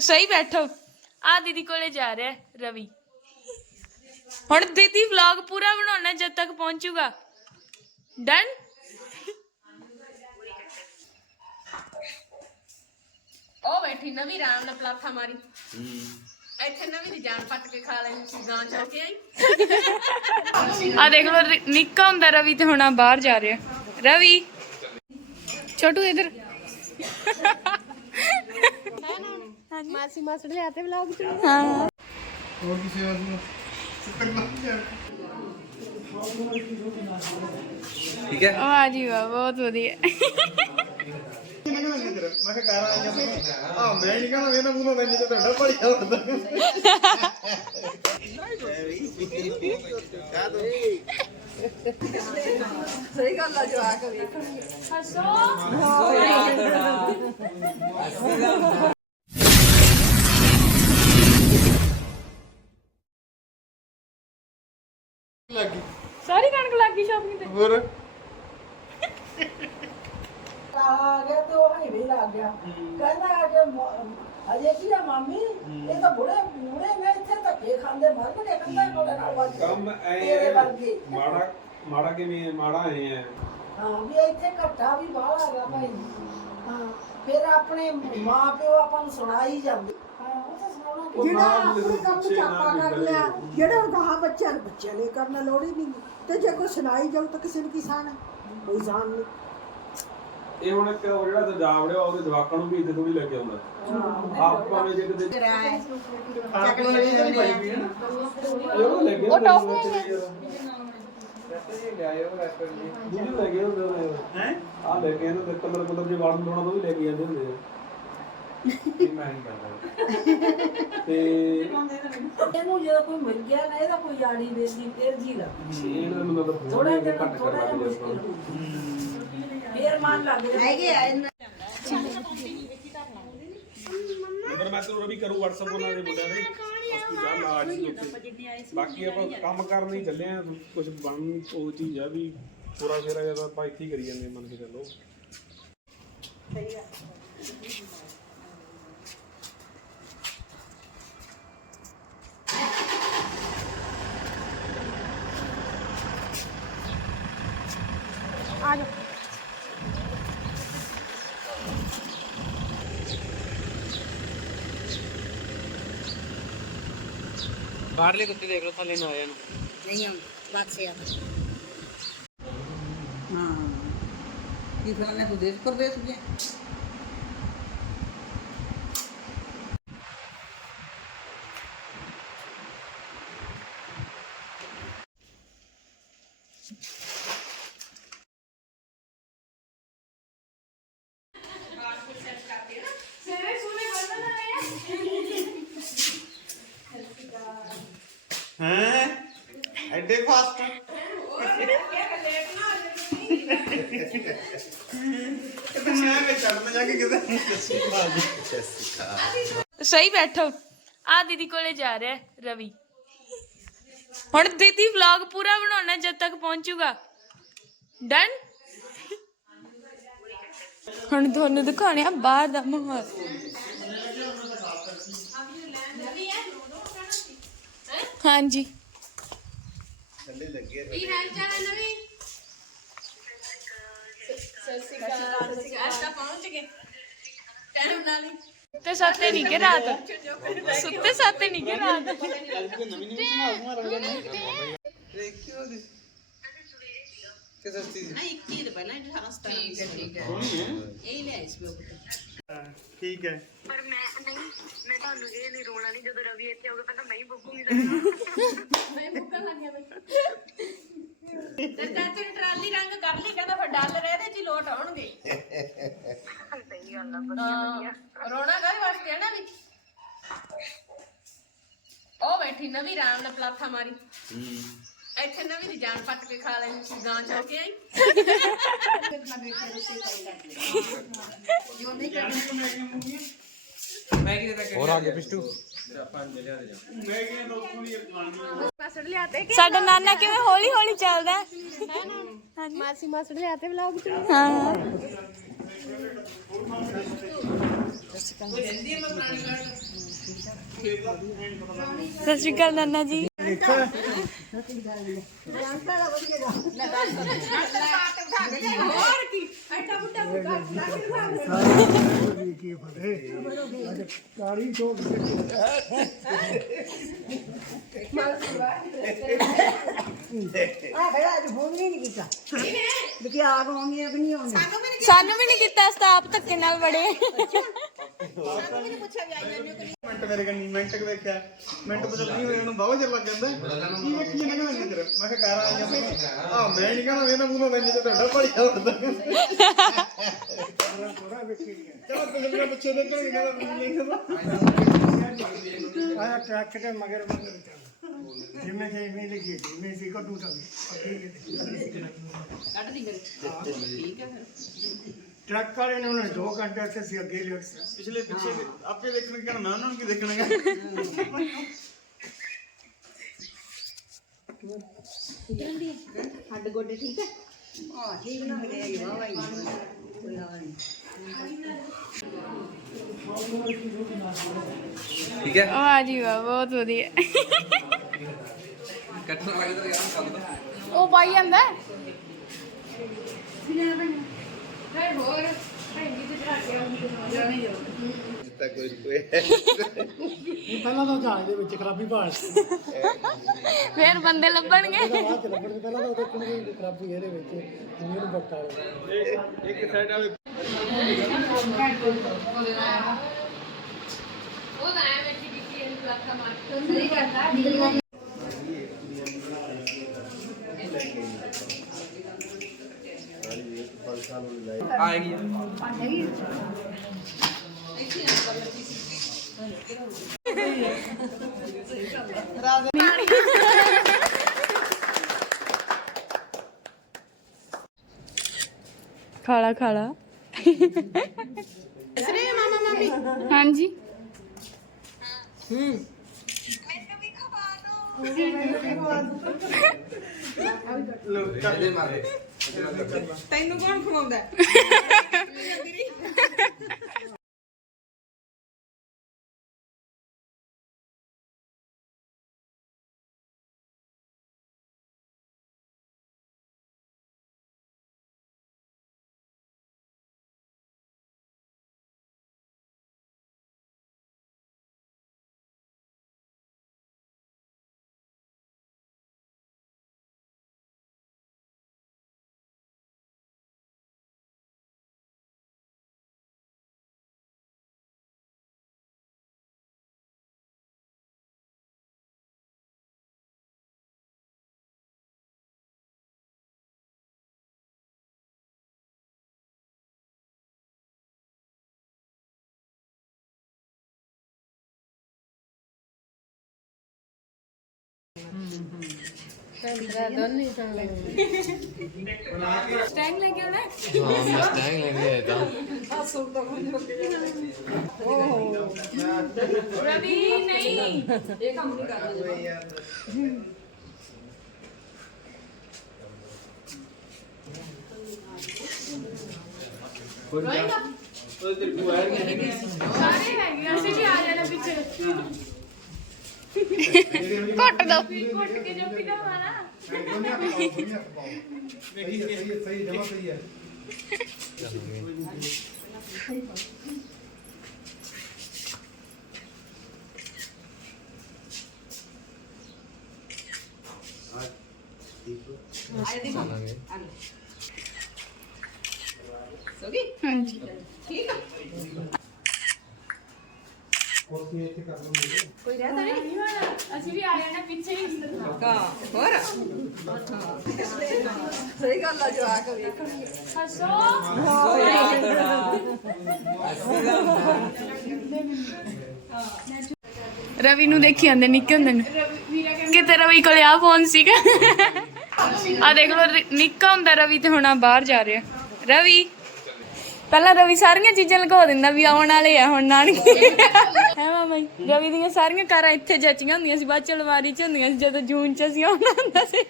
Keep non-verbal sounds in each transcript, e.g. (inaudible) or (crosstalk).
ਸਹੀ ਬੈਠੋ। ਆ ਦੀਦੀ ਕੋਲੇ ਜਾ ਰਿਹਾ ਹੈ ਰਵੀ। ਹੁਣ ਦੀਦੀ ਵਲੌਗ ਪੂਰਾ ਬਣਾਉਣਾ ਜਦ ਤੱਕ ਪਹੁੰਚੂਗਾ। ਡਨ ਉਹ ਬੈਠੀ ਨਵੀਂ ਰਾਮ ਨਾਲ ਪਲਾਥਾ ਮਾਰੀ। ਇੱਥੇ ਨਵੀਂ ਦੀ ਜਾਨ ਪੱਟ ਕੇ ਖਾ ਲੈਣੀ ਸੀ ਗਾਂ ਚੋ ਕੇ ਆਈ। ਆ ਦੇਖ ਲੋ ਨਿੱਕਾ ਹੁੰਦਾ ਰਵੀ ਤੇ ਹੁਣ ਆ ਬਾਹਰ ਜਾ ਰਿਹਾ। ਰਵੀ। ਛੋਟੂ ਇਧਰ। ਮਾਸੀ ਮਾਸੜ ਲਿਆਤੇ ਵਲੌਗ ਚ। ਹਾਂ। ਹੋਰ ਕਿਸੇ ਵਾਸਤੇ ਠੀਕ ਹੈ? ਵਾਹ ਜੀ ਵਾਹ ਬਹੁਤ ਵਧੀਆ। ਮੈਂ ਕਿਹਾ ਕਰ ਆਇਆ ਆ ਮੈਂ। ਨਹੀਂ ਕਹਣਾ ਵੇਨਾ ਮੂੰਹ ਨਾਲ ਨਹੀਂ ਤਾਂ ਤੁਹਾਡਾ ਬੜੀ ਹੁੰਦਾ। ਲੱਗੀ ਹੋਰ ਆ ਗਿਆ ਤੇ ਉਹ ਹੀ ਲੱਗ ਗਿਆ। ਕਹਿੰਦਾ ਅਜੇ ਮ- ਅਜੇ ਕੀ ਆ ਮਾਮੀ? ਇਹ ਤਾਂ ਬੁੜੇ ਬੁੜੇ ਨੇ ਇੱਥੇ ਧੱਕੇ ਖਾਂਦੇ ਮਰ ਗਏ ਕਹਿੰਦਾ ਕੋਲੇ ਨਾਲ ਵੱਜ ਕੰਮ ਤੇਰੇ ਐ ਵਰਗੇ। ਮਾੜਾ ਮਾੜਾ ਕਿਵੇਂ ਹੈ? ਮਾੜਾ ਐ। ਹੈ ਹਾਂ ਵੀ ਇੱਥੇ ਘੱਟਾ ਵੀ ਬਾਹਲਾ ਹੈਗਾ ਭਾਈ। ਹਾਂ ਫਿਰ ਆਪਣੇ ਮਾਂ ਪਿਓ ਆਪਾਂ ਨੂੰ ਜਾਂਦੇ। ਹਾਂ ਕਿ- ਉਹ ਜਿਹੜਾ ਨਾ ਆਪਣੇ ਕੰਮ ਬੱਚੇ ਨਾ ਚਾਪਾ ਕਰ ਨਿਕਲੇ। ਲਿਆ ਜਿਹੜਾ ਹੁਣ ਕਹਾ ਬੱਚਿਆਂ ਨੂੰ ਬੱਚਿਆਂ ਨੇ ਕਰਨਾ ਲੋੜ ਹੀ ਨਹੀਂ ਤੇ ਜੇ ਕੋਈ ਸੁਣਾਈ ਜਾਊ ਤਾਂ ਕਿਸੇ ਨੂੰ ਕੀ ਸਾਨ ਹੈ? ਕੋਈ ਸਾਨ ਨਹੀਂ। ਇਹ ਹੁਣ ਇੱਕ ਉਹ ਜਿਹੜਾ ਰਿਹਾ ਉਹਦੇ ਜਵਾਕਾਂ ਨੂੰ ਵੀ ਇੱਜ਼ਤ ਵੀ ਲੈ ਕੇ ਆਉਂਦਾ ਆਪਾਂ ਨੇ ਜੇ ਕਿਤੇ ਆਪ ਨੂੰ ਨਹੀਂ ਤਾਂ ਪਾਈ ਵੀ ਹੈ ਨਾ? ਉਹ ਲੈ ਕੇ ਉਹ ਟੌਫੀ ਦੂਜੀ ਲੈ ਕੇ ਹੁੰਦੇ ਨੇ। ਹੈ? ਆ ਲੈ ਕੇ ਇਹਨਾਂ ਦੇ ਕਲਰ ਕਲਰ ਜੇ ਵਾਲ ਬਣਾਉਣਾ ਉਹ ਵੀ ਲੈ ਕੇ ਜਾਂਦੇ ਹੁੰਦੇ ਆ। ਮੈਂ ਨਹੀਂ ਕਰਦਾ। ਤੇ ਇਹਨੂੰ ਜਦੋਂ ਕੋਈ ਮਿਲ ਗਿਆ ਨਾ ਇਹਦਾ ਕੋਈ ਯਾਰੀ ਵੇਦੀ ਫੇਰ ਜੀ ਲੱਗ ਇਹਨਾਂ ਨੂੰ ਤਾਂ ਥੋੜਾ ਥੋੜਾ ਜਿਹਾ ਘੱਟ ਥੋੜਾ ਕਰ ਜਿਹਾ ਲਾਂਗੇ ਮੁਸ਼ਕਿਲ ਆਪਾਂ ਹੋ। ਫੇਰ ਮਨ ਲੱਗ ਜਾਂਦਾ। ਹੈਗੇ ਆ ਨੰਬਰ ਮੈਂ ਤੁਹਾਨੂੰ ਰਵੀ ਕਰੂ WhatsApp ਉਹਨਾਂ ਦੇ ਮੁੰਡਿਆਂ ਦੇ। ਉਸ ਤੋਂ ਜਾ ਲਾਜ ਲੋਕੇ ਬਾਕੀ ਆਪਾਂ ਕੰਮ ਕਰਨ ਹੀ ਚੱਲੇ ਆ। ਕੁਝ ਬਣ ਉਹ ਚੀਜ਼ ਆ ਵੀ ਪੂਰਾ ਫੇਰਾ ਜਦੋਂ ਆਪਾਂ ਇੱਥੇ ਹੀ ਕਰੀ ਜਾਂਦੇ ਮੰਨ ਕੇ ਚੱਲੋ। ਬਾਹਰਲੇ ਕੁੱਤੇ ਦੇਖ ਲਓ ਥੱਲੇ ਨਾ ਆ ਜਾਣ। ਨਹੀਂ ਆਉਂਦਾ ਬਾਤ ਸੇ ਆਦਾ ਹਾਂ। ਕੀ ਕਰਨਾ ਤੂੰ ਦੇਸ਼ ਪ੍ਰਦੇਸ਼ ਗਿਆ ਹੈ? ਫਾਸਟ ਕਿਤੇ ਮੈਂ ਵੀ ਚੜਨ ਜਾ ਕੇ ਕਿਤੇ ਸਹੀ ਬੈਠੋ। ਆ ਦੀਦੀ ਕੋਲੇ ਜਾ ਰਿਹਾ ਹੈ ਰਵੀ। ਹੁਣ ਦੀਦੀ ਵਲੌਗ ਪੂਰਾ ਬਣਾਉਣਾ ਜਦ ਤੱਕ ਪਹੁੰਚੂਗਾ। ਡਨ ਹੁਣ ਤੁਹਾਨੂੰ ਦਿਖਾਉਣੇ ਆ ਬਾਹਰ ਦਾ ਮਾਹੌਲ। ਹਾਂਜੀ। ਕੀ ਹਾਲ ਚਾਲ ਹੈ ਨਵੀਂ? ਸਤਿ ਸ਼੍ਰੀ ਅਕਾਲ। ਸਤਿ ਸ਼੍ਰੀ ਅਕਾਲ ਅੱਜ ਤਾਂ ਪਹੁੰਚ ਗਏ। ਟਾਈਮ ਨਾਲ ਹੀ। ਤੇ ਸਾਤੇ ਨਹੀਂ ਕਿ ਰਾਤ। ਸੁੱਤੇ ਸਾਤੇ ਨਹੀਂ ਕਿ ਰਾਤ। ਕਿ ਸਸਤੀ ਸੀ ਨਹੀਂ 21 ਦੇ ਪਹਿਲਾਂ 18 17 ਠੀਕ ਹੈ ਠੀਕ ਹੈ। ਇਹ ਲੈ ਇਸ ਬਿਓ ਠੀਕ ਹੈ। ਪਰ ਮੈਂ ਨਹੀਂ ਮੈਂ ਤੁਹਾਨੂੰ ਇਹ ਨਹੀਂ ਰੋਣਾ ਨਹੀਂ ਜਦੋਂ ਰਵੀ ਇੱਥੇ ਆਊਗਾ ਪਹਿਲਾਂ ਮੈਂ ਹੀ ਬੁੱਕੂਗੀ ਤਾਂ ਮੈਂ ਮੁੱਕਣ ਲੱਗ ਗਿਆ ਤੇ ਚਾਚੇ ਨੇ ਟਰਾਲੀ ਰੰਗ ਕਰ ਲਈ ਕਹਿੰਦਾ ਫਿਰ ਡਾਲਰ ਇਹਦੇ ਚ ਹੀ ਲੋਟ ਆਉਣਗੇ। ਸਹੀ ਗੱਲ ਆ ਹਾਂ ਰੋਣਾ ਕਾਹਦੇ ਵਾਸਤੇ ਹੈ ਨਾ ਵੀ? ਉਹ ਬੈਠੀ ਨਵੀਂ ਰਾਮ ਨਾਲ ਪਲਾਥਾ ਮਾਰੀ। ਇੱਥੇ ਨਵੀਂ ਦੀ ਜਾਨ ਪੱਟ ਕੇ ਖਾ ਲੈਣੀ ਸੀ ਗਾਂ ਚੋ ਕੇ ਆਈ। ਮੈਗੀ ਦੇ ਪੈਕੇਟ ਹੋਰ ਗਏ ਪਿਸਟੂ ਮਾਸੜ ਲਿਆਤੇ ਕਿ ਸਾਡਾ ਨਾਨਾ ਕਿਵੇਂ ਹੌਲੀ ਹੌਲੀ ਚੱਲਦਾ? ਮਾਸੀ ਮਾਸੜ ਲਿਆਤੇ ਵਲੌਗ ਚ। ਹਾਂ। ਸਤਿ ਸ਼੍ਰੀ ਅਕਾਲ ਨਾਨਾ ਜੀ। ਆ ਖੜਾ ਅੱਜ ਫੋਨ ਨਹੀਂ ਕੀਤਾ ਦੇਖੀ ਆਪ ਆਉਂਦੀ ਵੀ ਨਹੀਂ ਆਉਂਦੀ ਸਾਨੂੰ ਵੀ ਨਹੀਂ ਕੀਤਾ ਅਸੀਂ ਤਾਂ ਆਪ ਧੱਕੇ ਨਾਲ ਬੜੇ। ਮਿੰਟ ਮੇਰੇ ਕੰਨੀ, ਮਿੰਟ ਕੁ ਵੇਖਿਆ। ਮਿੰਟ ਬਦਲ ਨਹੀਂ ਮੈਨੂੰ ਬਾਵਾ ਚਿਰ ਲੱਗ ਜਾਂਦਾ। ਕੀ ਵੇਖੀ ਜਨੇ ਮੈਂ ਕਿਹਾ ਘਰ ਆ ਗਿਆ ਆ ਮੈਂ ਨਹੀਂ ਕਹਣਾ ਵੇਨਾ ਮੂੰਹ ਨਾਲ ਨਹੀਂ ਤੁਹਾਡਾ ਪੜੀ ਹੁੰਦਾ ਚਲੋ ਤੁਸੀਂ ਪਿੱਛੇ ਦੇਖਣਗੇ ਕਹਿੰਦਾ ਨਹੀਂ ਕਹਿੰਦਾ ਆਇਆ ਟਰੱਕ ਦੇ ਮਗਰ ਮਗਰ ਚੱਲ ਜਿਵੇਂ ਜੇ ਇਵੇਂ ਲਿਖੀ ਜਿਵੇਂ ਸੀ ਕੋ ਟੂਟਾ ਕੱਢ ਦੀ ਗਰੀ ਠੀਕ ਹੈ ਫਿਰ ਟਰੱਕ ਵਾਲੇ ਨੇ ਉਹਨੇ 2 ਘੰਟੇ ਉੱਥੇ ਸੀ ਅੱਗੇ ਆ ਠੀਕ ਨਾ ਗਏ ਵਾਵਾ ਹੀ ਕੋਈ ਹਾਲ ਨਹੀਂ। ਠੀਕ ਹੈ? ਵਾਹ ਜੀ ਵਾਹ ਬਹੁਤ ਵਧੀਆ। ਕੱਟਣ ਲੱਗੇ ਤਾਂ ਯਾਰ ਕੱਲ ਦਾ ਉਹ ਪਾਈ ਜਾਂਦਾ? ਪਹਿਲਾਂ ਤਾਂ ਜਹਾਜ਼ ਦੇ ਵਿੱਚ ਖਰਾਬੀ ਭਾਲ ਫੇਰ ਬੰਦੇ ਲੱਭਣਗੇ। ਬਾਅਦ ਚ ਲੱਭਣ ਤੋਂ ਪਹਿਲਾਂ ਤਾਂ ਉਹਦੇ ਕੋਈ ਖਰਾਬੀ ਇਹਦੇ ਵਿੱਚ ਜਿਵੇਂ ਨੂੰ ਬੱਟਾ ਇੱਕ ਸਾਈਡ ਆਵੇ ਉਹ ਤਾਂ ਐ ਬੈਠੀ ਬੀਠੀ ਇਹਨੂੰ ਪਲਾਟਾ ਮਾਰ ਕੇ। ਸਹੀ ਕਰਦਾ ਖਾਲਾ ਖਾਲਾ। ਹਾਂਜੀ। ਇਹਦੇ ਮਾਰੇ ਤੈਨੂੰ ਕੌਣ ਖਵਾਉਂਦਾ? ਸਟੈਂਗ ਲੈ ਕੇ ਆਉਣਾ ਹਾਂ ਮੈਂ ਸਟੈਂਗ ਲੈਣੇ ਆਇਆ ਤਾਂ ਰਵੀ ਨਹੀਂ ਸਾਰੇ ਹੈਗੇ ਅਸੀਂ ਵੀ ਆ ਜਾਣਾ ਪਿੱਛੇ। ਘੁੱਟ ਦੋ। ਘੁੱਟ ਕੇ ਜੱਫੀ ਦਾ ਮਾਣਾ ਸਹੀ ਜਮਾ ਸਹੀ ਹੈ ਹਾਂਜੀ। ਠੀਕ ਆ। ਕੋਈ ਰਹਿ ਨਹੀਂ? ਹੋਣਾ ਅਸੀਂ ਵੀ ਆ ਜਾਣਾ ਪਿੱਛੇ ਹੀ। ਹਾਂ ਹੋਰ? ਸਹੀ ਗੱਲ ਆ ਜਵਾਕ ਵੇਖ ਹੱਸੋ। ਰਵੀ ਨੂੰ ਦੇਖੀ ਜਾਂਦੇ ਨਿੱਕੇ ਹੁੰਦੇ ਨੂੰ। ਕਿਤੇ ਰਵੀ ਕੋਲੇ ਆ ਫੋਨ ਸੀਗਾ। ਆ ਦੇਖ ਲੋ ਨਿੱਕਾ ਹੁੰਦਾ ਰਵੀ ਤੇ ਹੁਣ ਆ ਬਾਹਰ ਜਾ ਰਿਹਾ। ਰਵੀ? ਪਹਿਲਾਂ ਰਵੀ ਸਾਰੀਆਂ ਚੀਜ਼ਾਂ ਲਗਾ ਦਿੰਦਾ ਵੀ ਆਉਣ ਵਾਲੇ ਆ ਹੁਣ ਨਾਨੀ ਹੈ ਮਾਮਾ ਜੀ? ਰਵੀ ਦੀਆਂ ਸਾਰੀਆਂ ਕਾਰਾਂ ਇੱਥੇ ਜੱਚੀਆਂ ਹੁੰਦੀਆਂ ਸੀ ਬਾਅਦ ਚ ਅਲਮਾਰੀ ਚ ਹੁੰਦੀਆਂ ਸੀ ਜਦੋਂ ਜੂਨ ਚ ਅਸੀਂ ਆਉਣਾ ਹੁੰਦਾ ਸੀ।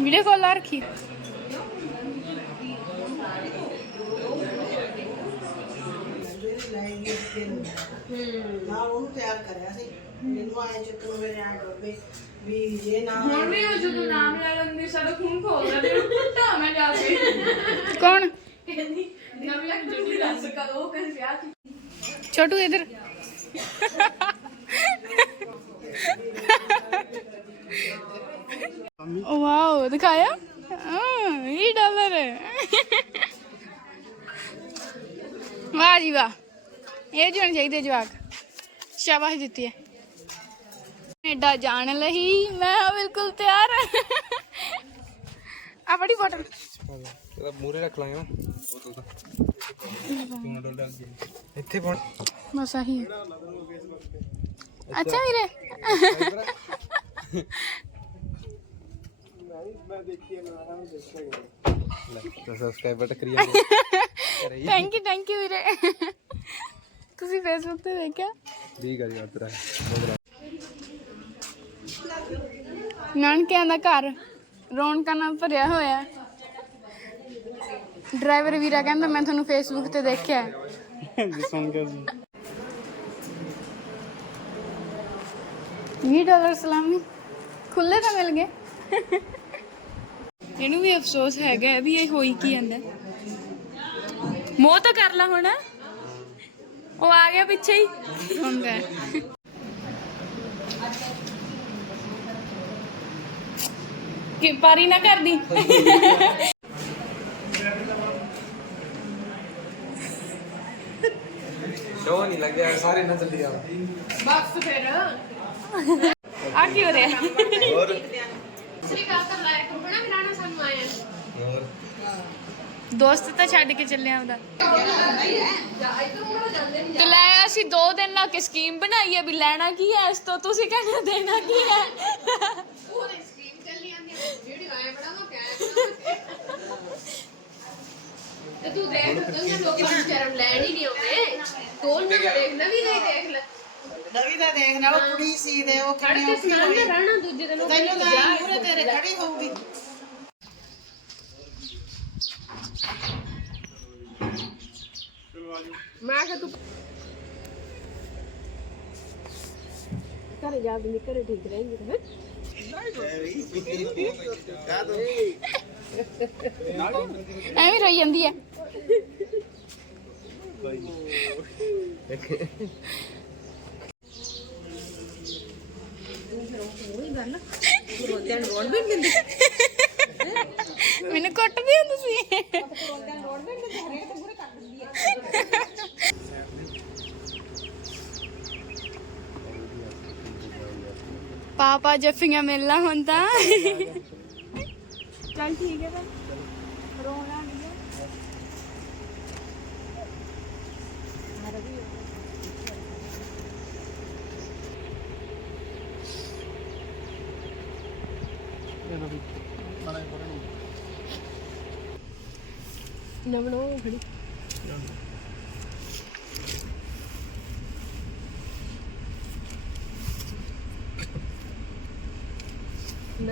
ਵੀਡੀਓ ਕਾਲ ਆ ਰੱਖੀ। ਨਾਲ ਉਹਨੂੰ ਤਿਆਰ ਕਰਿਆ ਸੀ। ਮੈਨੂੰ ਆਏ ਚੱਕਰ ਨੂੰ ਮੇਰੇ ਆਂ ਡੋਬੇ ਵੀ ਜੇ ਨਾ ਹੁਣ ਵੀ ਉਹ ਜਦੋਂ ਨਾਮ ਲੈ ਲੈਂਦੀ ਸਾਡਾ ਖੂਨ ਖੋਲਦਾ ਤੇ ਉਹ ਟੁੱਟਾ ਮੈਂ ਜਾ ਕੇ। ਕੌਣ? ਕਹਿੰਦੀ ਨਵੀਂ ਲੱਗ ਜੁੜੀ ਦੱਸ ਕਦੋਂ ਕਹਿੰਦੇ ਵਿਆਹ ਚ ਛੋਟੂ ਇਧਰ। ਵਾਓ ਦਿਖਾਇਆ? ਹਾਂ 20 ਡਾਲਰ ਵਾਹ ਜੀ ਵਾਹ। ਇਹ ਜਣ ਚਾਹੀਦੇ ਜਵਾਕ। ਸ਼ਾਬਾਸ਼ ਦਿੱਤੀ ਹੈ। ਕੈਨੇਡਾ ਜਾਣ ਲਈ ਮੈਂ ਹਾਂ ਬਿਲਕੁਲ ਤਿਆਰ ਆ ਬੜੀ ਬੋਟਲ ਇਹਦਾ ਮੂਰੇ ਰੱਖ ਲਾਂਗੇ ਨਾ ਬੋਤਲ ਤਾਂ ਤੂੰ ਡੋਲ ਡਾਲ ਇੱਥੇ ਪੜ ਬਸ ਆਹੀ ਹੈ। ਅੱਛਾ ਵੀਰੇ ਲੈ ਸਬਸਕ੍ਰਾਈਬਰ ਟੱਕਰੀ ਜਾਂਦੇ ਥੈਂਕ ਯੂ ਥੈਂਕ ਯੂ ਵੀਰੇ ਤੁਸੀਂ ਫੇਸਬੁੱਕ ਤੇ ਦੇਖਿਆ ਵੀ ਕਰੀ ਯਾਰ ਤੇਰਾ ਬਹੁਤ ਨਾਨਕਿਆਂ ਦਾ ਘਰ ਰੌਣਕਾਂ ਨਾਲ ਭਰਿਆ ਹੋਇਆ ਡਰਾਈਵਰ ਵੀਰਾ ਕਹਿੰਦਾ ਮੈਂ ਤੁਹਾਨੂੰ ਫੇਸਬੁੱਕ ਤੇ ਦੇਖਿਆ ਜੀ ਸੁਣ ਗਿਆ ਸੀ 20 ਡਾਲਰ ਸਲਾਮੀ। ਖੁੱਲੇ ਤਾਂ ਮਿਲ ਗਏ। ਇਹਨੂੰ ਵੀ ਅਫਸੋਸ ਹੈਗਾ ਵੀ ਇਹ ਹੋਈ ਕੀ ਜਾਂਦਾ ਮੋਹ ਤਾਂ ਕਰ ਲਾ ਹੁਣ। ਉਹ ਆ ਗਿਆ ਪਿੱਛੇ ਹੀ। ਹੁੰਦਾ ਹੈ। ਕਿ ਪਾਰੀ ਨਾ ਕਰਦੀ। ਸ਼ੋ ਨਹੀਂ ਲੱਗਿਆ ਸਾਰੇ ਨਾ ਚੱਲੀ ਆ ਬਸ ਫਿਰ। ਆ ਕੀ ਹੋ ਰਿਹਾ? ਹੋਰ। ਸ੍ਰੀ ਅਕਾਲ ਤਾਂ ਲਾਇਕ ਹੋਣਾ ਵੀ ਰਾਣਾ ਸਾਨੂੰ ਆਇਆ ਹੋਰ। ਦੋਸਤ ਤਾਂ ਛੱਡ ਕੇ ਚੱਲਿਆ ਉਹਦਾ। ਤੇ ਲੈ ਅਸੀਂ ਦੋ ਦਿਨ ਲਾ ਕੇ ਸਕੀਮ ਬਣਾਈ ਹੈ ਵੀ ਲੈਣਾ ਕੀ ਹੈ ਇਸ ਤੋਂ ਤੁਸੀਂ ਕਹਿੰਦੇ ਦੇਣਾ ਕੀ ਹੈ ਪੂਰੀ ਸਕੀਮ ਚੱਲੀ ਜਾਂਦੀ ਵੀਡੀਓ ਆਇਆ ਬਣਾਵਾ ਕਿਆ ਤੇ ਤੂੰ ਦੇਖ ਦੁਨੀਆ ਲੋਕਾਂ ਨੂੰ ਚਰਮ ਲੈਣ ਹੀ ਨਹੀਂ ਆਉਂਦੇ ਕੋਲ ਨਾ ਦੇਖ ਨਵੀਂ ਨਹੀਂ ਦੇਖ ਲੈ ਨਵੀਂ ਦਾ ਦੇਖ ਨਾਲ ਉਹ ਕੁੜੀ ਸੀ ਦੇ ਉਹ ਖੜ ਕਿਵੇਂ ਕੇ ਔਖੀ ਸੁਣਾ ਹੋਈ ਨਾ ਰਹਿਣਾ ਦੂਜੇ ਦਿਨ ਉਹ ਤੈਨੂੰ ਤਾਂ ਜਾ- ਮੂਰੇ ਤੇਰੇ ਖੜੀ ਹੋਊਗੀ ਮੈਂ ਕਿ ਤੂੰ ਘਰੇ ਜਾ ਕੇ ਘਰੇ ਠੀਕ ਰਹੇਂਗੇ ਹੈ ਐਵੇਂ ਰੋਈ ਜਾਂਦੀ ਹੈ। ਮੈਨੂੰ ਕੁੱਟਦੇ ਹੋ ਤੁਸੀਂ? ਪਾਪਾ ਜੱਫੀਆਂ ਮਿਲਣਾ ਹੁੰਦਾ ਚੱਲ ਠੀਕ ਹੈ ਤਾਂ ਰੋਣਾ ਨਹੀਂ ਹੈ। ਨਵਣੋ ਖੜੀ।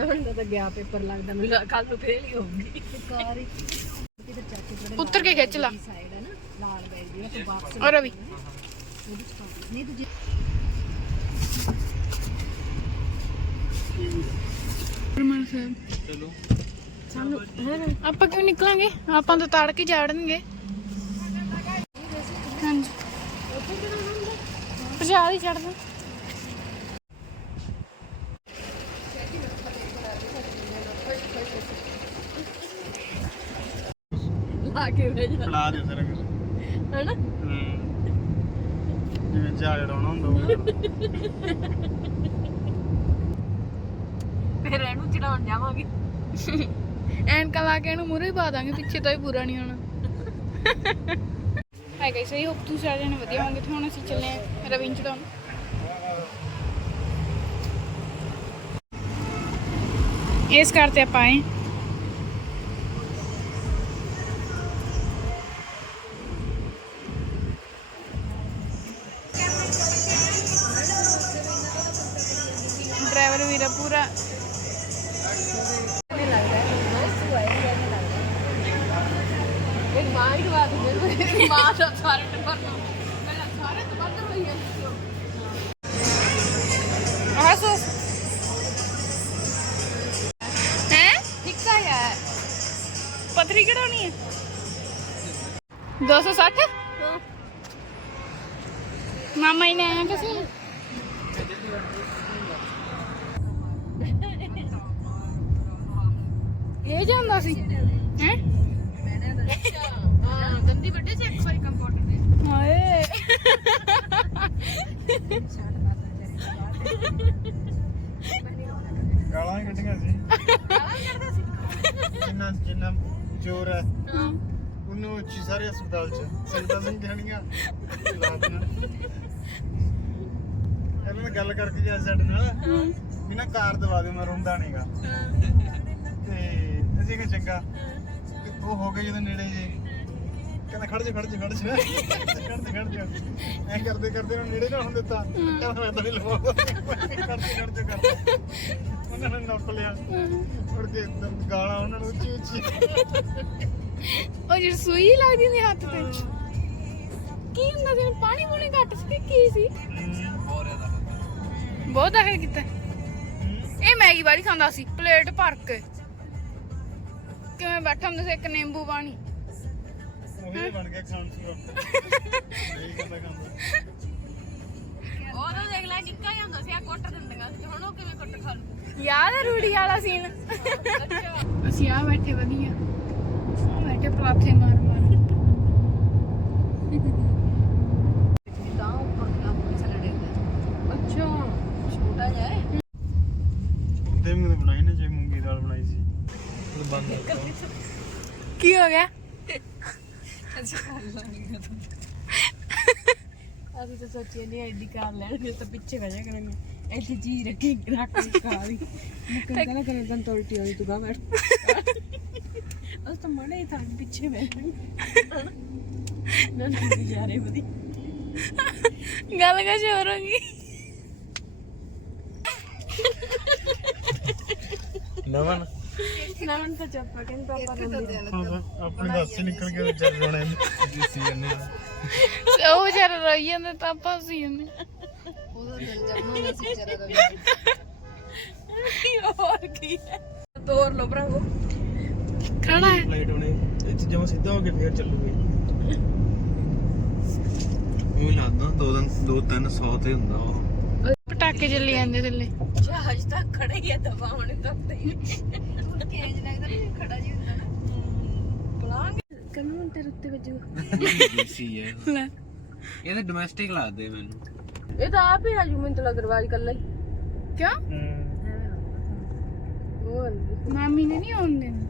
ਨਵਣ ਦਾ ਤਾਂ ਗਿਆ ਪੇਪਰ ਲੱਗਦਾ ਮੈਨੂੰ ਕੱਲ ਨੂੰ ਫੇਲ ਹੀ ਹੋਊਗੀ। ਉੱਤਰ ਕੇ ਖਿੱਚ ਲਾ। ਔਰ ਰਵੀ। ਪਰਮਾਨ ਸਾਹਿਬ। ਚਲੋ। ਸਾਨੂੰ ਆਪਾਂ ਕਿਉਂ ਨਿਕਲਾਂਗੇ? ਆਪਾਂ ਤਾਂ ਤੜ ਕੇ ਜਾੜਨਗੇ। ਹਾਂਜੀ। ਪ੍ਰਸ਼ਾਦ ਹੀ ਚੜਦਾ ਲਾ ਕੇ ਵੇਜ ਫੜਾ ਦਿਓ ਸਾਰਾ ਹੈਨਾ? ਹੂੰ। ਜਿਵੇਂ ਜਹਾਜ਼ ਉਡਾਉਣਾ ਹੁੰਦਾ ਉਹ। ਫਿਰ ਇਹਨੂੰ ਚੜਾਉਣ ਜਾਵਾਂਗੇ। ਐਨਕਾਂ ਲਾ ਕੇ ਇਹਨੂੰ ਮੂਰੇ ਪਾ ਦਾਂਗੇ ਪਿੱਛੇ ਤੋਂ ਹੀ ਪੂਰਾ ਨਹੀਂ ਹੋਣਾ। ਹਾਈ ਗਾਇਸ ਆਈ ਹੋਪ ਤੁਸੀਂ ਸਾਰੇ ਜਣੇ ਵਧੀਆ ਹੋਵੋਗੇ ਤੇ ਹੁਣ ਅਸੀਂ ਚੱਲੇ ਆਂ ਰਵਿੰਦ ਚੜਾਉਣ। ਇਸ ਕਰਤੇ ਆਪਾਂ ਆਏ ਮਾਮਾ ਹੀ ਨੇ ਆਇਆ ਕਿਸੇ ਇਹ ਜਾਂਦਾ ਸੀ। ਹੈ? ਹਾਂ ਦੰਦੀ ਵੱਡੇ ਚ ਇੱਕ ਵਾਰੀ ਕੰਪਿਊਟਰ ਦੇ ਹਾਏ। ਗਾਲਾਂ ਹੀ ਕੱਢੀਆਂ ਸੀ। ਜਿੰਨਾ ਜਿੰਨਾ ਜ਼ੋਰ ਹੈ। ਉਹਨੂੰ ਉੱਚੀ ਸਾਰੇ ਹਸਪਤਾਲ ਚ ਸੰਗਤਾਂ ਸਿੰਘ ਲਾਤੀਆਂ ਇਹਨਾਂ ਨਾਲ ਗੱਲ ਕਰਕੇ ਗਿਆ ਸਾਡੇ ਨਾਲ। ਵੀ ਨਾ ਕਾਰ ਦਵਾ ਦੇ ਮੈਂ ਰੋਂਦਾ ਨਹੀਂਗਾ ਤੇ ਅਸੀਂ ਕਿ ਚੰਗਾ। ਤੇ ਉਹ ਹੋ ਗਏ ਜਦੋਂ ਨੇੜੇ ਜੇ। ਕਹਿੰਦਾ ਖੜ ਜਾ ਖੜ ਜਾ ਖੜ ਜਾ। ਖੜ ਜਾ ਖੜ ਜਾ। ਐਂ ਕਰਦੇ ਕਰਦੇ ਉਹਨੂੰ ਨੇੜੇ ਨਾ ਹੋਣ ਦਿੱਤਾ। ਕਹਿੰਦਾ ਮੈਂ ਤਾਂ ਨਹੀਂ ਲਵਾਉਂਦਾ। ਖੜ ਜਾ ਖੜ ਜਾ ਕਰ ਉਹਨਾਂ ਨੇ ਨੱਪ ਲਿਆ। ਮੁੜ ਕੇ ਗਾਲਾਂ ਉਹਨਾਂ ਨੂੰ ਉੱਚੀ ਉੱਚੀ ਉਹ ਜਿਹੜੀ ਸੂਈ ਲੱਗਦੀ ਹੁੰਦੀ ਹੱਥ ਤੇ ਕੀ ਹੁੰਦਾ ਸੀ? ਪਾਣੀ ਪੂਣੀ ਘੱਟ ਸੀ ਕਿ ਕੀ ਸੀ? ਬਹੁਤ ਦਾਖਲ ਕੀਤਾ। ਇਹ ਮੈਗੀ ਵਾਲੀ ਖਾਂਦਾ ਸੀ ਪਲੇਟ ਭਰ ਕੇ। ਕਿਵੇਂ ਬੈਠਾ ਹੁੰਦਾ ਸੀ ਇੱਕ ਨਿੰਬੂ ਪਾਣੀ? ਉਹੀ ਬਣ ਗਿਆ ਖਾਣ ਖਾਂਦਾ (laughs) ਉਦੋਂ ਦੇਖ ਲੈ ਨਿੱਕਾ ਜਿਹਾ ਹੁੰਦਾ ਸੀ ਆ ਕੁੱਟ ਦਿੰਦੀਆਂ ਸੀ। ਹੁਣ ਉਹ ਕਿਵੇਂ ਕੁੱਟ ਖਾ ਲੂ ਯਾਦ ਹੈ ਰੂੜੀ ਵਾਲਾ ਸੀਨ? ਅਸੀਂ ਆ ਬੈਠੇ ਵਧੀਆ। ਆ ਬੈਠੇ ਪਲਾਥੇ ਮਾਰ ਮਾਰ। ਤਾਂ ਉੱਪਰ ਦਾ ਪੁਲਿਸ ਲੜੇ ਅੱਛਾ। ਛੋਟਾ ਜਿਹਾ ਹੈ। ਉਹਦੇ ਮੂੰਹ ਬਣਾਈ ਨੇ ਜੇ ਮੂੰਗੀ ਦਾਲ ਬਣਾਈ ਸੀ। ਕੀ ਹੋ ਗਿਆ? ਅਸੀਂ ਤਾਂ ਸੋਚਿਆ ਨਹੀਂ ਐਡੀ ਕਾਰ ਲੈਣਗੇ ਤਾਂ ਪਿੱਛੇ ਬਹਿ ਜਾ ਕਰਾਂਗੇ। ਐਡੀ ਚੀਜ਼ ਰੱਖੀ ਰੱਖ ਕੇ ਖਾ ਲਈ। (laughs) ਮੈਂ ਕਹਿੰਦਾ ਕਰੇ ਤਾਂ ਤੋਲਟੀ ਹੋਈ ਤੂੰ ਗਾ ਬੈਠ ਅਸ ਤਾਂ ਮੜੇ ਹੀ ਥਾਂ ਪਿੱਛੇ ਬੈਠ ਨਾ ਨਾ ਯਾਰੇ ਬਦੀ ਗੱਲ ਕੁਛ ਹੋਰ ਹੋ ਗਈ। ਨਵਨ। ਨਾ ਮਨ ਤਾਂ ਚੁੱਪ ਕਹਿੰਦਾ ਪਾਪਾ ਆਪਣੇ ਦੱਸ ਨਿਕਲ ਕੇ ਚੱਲ ਜਾਣੇ ਜੀ ਸੀ ਜੰਨੇ ਉਹ ਵਿਚਾਰਾ ਰੋਈ ਜਾਂਦਾ ਤਾਂ ਆਪਾਂ ਹੱਸੀ ਜਾਂਦੇ। ਹੋਰ ਕੀ ਤੋਰ ਲੋ ਭਰਾਵੋ। ਖਾਣਾ ਹੈ? ਫਲਾਈਟ ਹੋਣੇ। ਇਹ ਚ ਜਮਾ ਸਿੱਧਾ ਹੋ ਕੇ ਫੇਰ ਚੱਲੂਗੇ। ਉਹ ਲੱਗਦਾ ਦੋ ਦਿਨ ਦੋ ਤਿੰਨ ਸੌ ਤੇ ਹੁੰਦਾ ਉਹ। ਪਟਾਕੇ ਚੱਲੀ ਜਾਂਦੇ ਥੱਲੇ। ਜਹਾਜ਼ ਤਾਂ ਖੜਾ ਹੀ ਆ ਦਬਾ ਹੁਣ ਤੱਕ ਤੇ ਕੇਜ ਲੱਗਦਾ ਨਹੀਂ ਖੜਾ ਜੀ ਹੁੰਦਾ ਨਾ। ਪਲਾਂਗ ਕਮਨ ਹੁਣ ਤੇਰੇ ਉੱਤੇ ਵੱਜੂਗਾ। ਸੀ ਹੈ। ਲੈ। ਇਹ ਤਾਂ ਡੋਮੈਸਟਿਕ ਲੱਗਦੇ ਮੈਨੂੰ। ਇਹ ਤਾਂ ਆਪ ਹੀ ਰਾਜੂ ਮੈਨੂੰ ਤਾਂ ਲੱਗ ਦਰਵਾਜ਼ ਕੱਲਾ ਹੀ। ਕਿਉਂ? ਉਹ ਮਾਮੀ ਨੇ ਨਹੀਂ ਆਉਣ ਦੇਣਾ।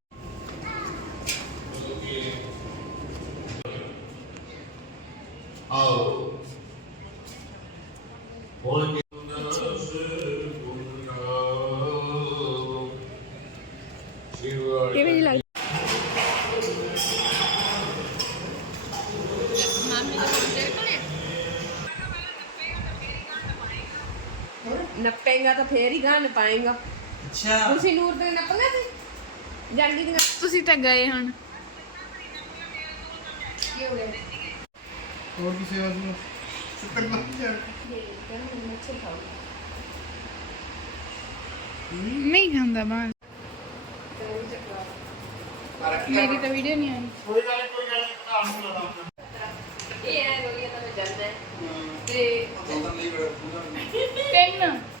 ਕਿਵੇਂ ਜੀ ਲੱਗਦੀ? ਨੱਪੇਗਾ ਤਾਂ ਫੇਰ ਹੀ ਗਾਣ ਪਾਏਗਾ ਅੱਛਾ। ਤੁਸੀਂ ਨੂਰ ਦੇ ਨੱਪਣਾ ਸੀ? ਜਾਂਦੀ ਦੀਆਂ? ਤੁਸੀਂ ਤਾਂ ਗਏ ਹੁਣ। ਕੀ ਹੋ ਗਿਆ? ਹੋਰ ਕੀ ਸੇਵਾ ਸੀ ਸਿੱਤਰ ਲੱਗ ਜਾ ਨਹੀਂ ਖਾਂਦਾ ਬਾਹਰ। ਮੇਰੀ ਤਾਂ ਵੀਡੀਓ ਨਹੀਂ ਆਈ। ਕੋਈ ਗੱਲ ਨੀ, ਕੋਈ ਗੱਲ ਨਹੀਂ ਨੂੰ ਲੜਾ ਇਹ ਐ ਗੋਲੀਆਂ ਤਾਂ ਮੈਂ ਜਾਂਦਾ ਤੇ ਤਿੰਨ।